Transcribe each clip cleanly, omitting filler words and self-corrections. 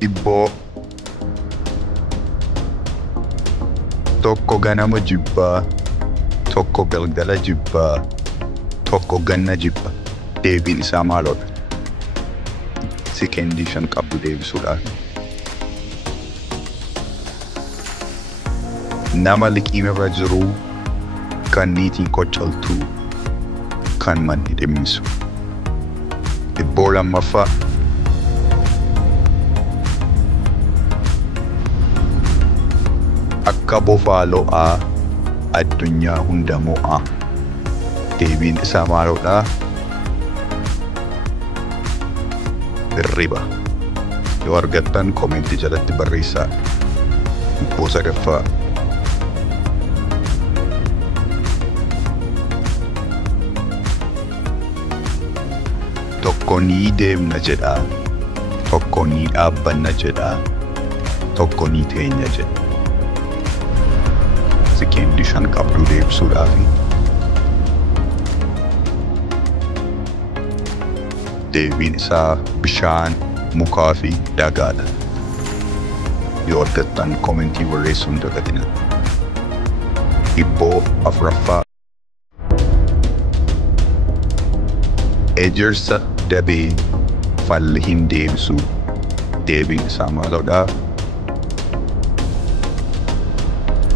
Hibboo tokko ganama jibbaa, tokko galgala jibbaa, tokko ganna jibba. Deebiin isaa maalodha? Sekendii 5 qabdu deebisuudhaaf. Nama liqiima irra jiru kan niitiin qoccaltu kan manni dhimmisu. Hibboo lammaffaa akka bofaa lo'aa addunyaa hunda mo'aa. Deebiin isaa maalodha? Hirriba. Yoo argattan komentii jalatti barreessaa. Hibboo sadaffaa tokko ni deemna jedhaa, tokko ni dhaabbanna jedhaa, tokko ni teenya jedha. Sekendii 5 qabdu deebisuudhaafi. Deebiin isaa bishaan, mukaa fi dhagaadha. Yoo argattan komentii barreessuu hin dagatina. Hibboo afuraffaa ejersa dabee falli hin deebisu. Deebiin isaa maalodha?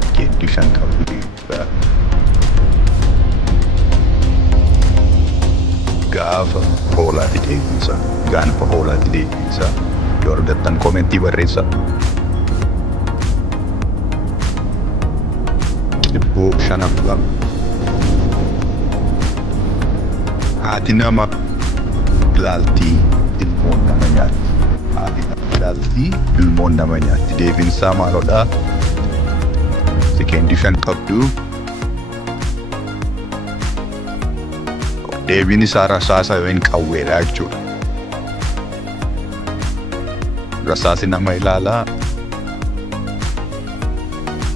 Sekendii 5 qabdu deebisuudhaaf. Gaafa hoolaatti deebiinsa. Gaafa hoolaatti deebiinsa. Yoo argattan komentii barreessaa. Hibboo shanaffaa haati nama ilaaltii ilmoon nama nyaatti. Haati nama ilaaltii ilmoon nama nyaatti. Deebiin isaa maalodha? Sekendii 5 qabdu. Deebiin isaa rasaasa yookiin qawweedha jechuudha. Rasaasi nama ilaalaa.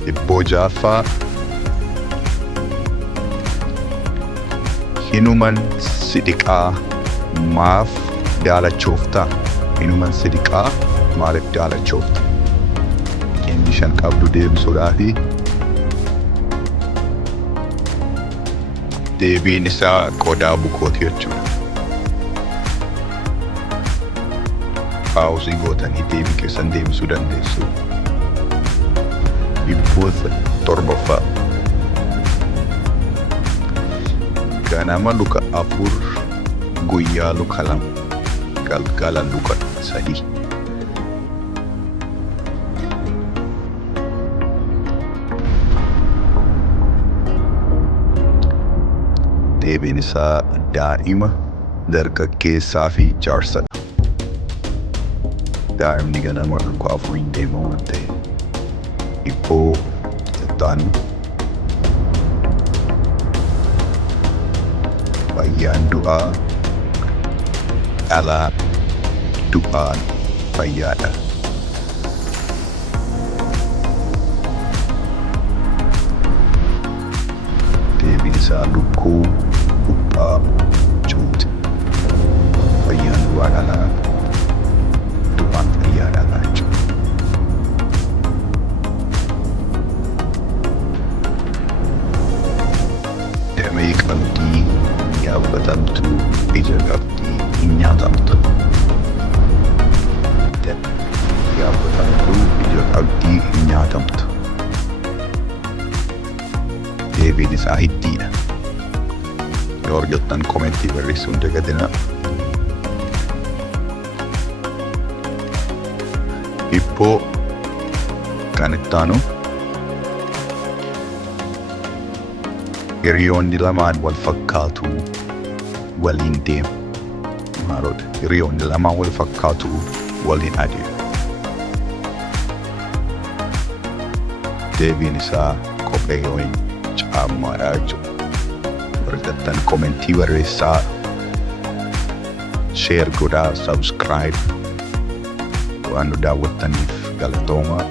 Hibboo ja'affaa hinuman sidhiqaa maaf daalachoofta. Hinuman sidhiqaa maaliif daalachoofta? Sekendii 5 qabdu deebisuudhaafi. Deebiin isaa qodaa bukooti jechuudha. Paawuzii gootanii deebii keessan deebisuu dandeessu. Hibboo torbaffaa ganama luka 4, guyyaa luka 2, galgala luka 3. Deebiin isaa daa'ima, dargaggeessaa fi jaarsadha. Daa'imni ganama luka 4 hin deema waan ta'eef. Hibboo ittaanu fayyaan du'aa, dhalaa du'aan fayyaadha. Deebiin isaa lukkuu, buphaa, cuuti. Fayyaan du'aa dhalaa, du'aan fayyaadha jechuudha. Damee qabdii yaabbatamtu, ija qabdii hin nyaatamtu. Yaabbatamtu, ija qabdii hin nyaatamtu. Deebiin isaa hiddiidha. Yoo argattan komentii barreessuu hin dagatina. Hibboo kan ittaanu hiriyoonni lamaan wal fakkaatu waliin deemu. Maalodha? Hiriyoonni lamaan wal fakkaatu waliin adeemu. Deebiin isaa kophee yookiin caammaadha jechuudha. Argattan komentii barreessaa. Share godhaa, subscribe. Waan nu daawwattaniif galatoomaa.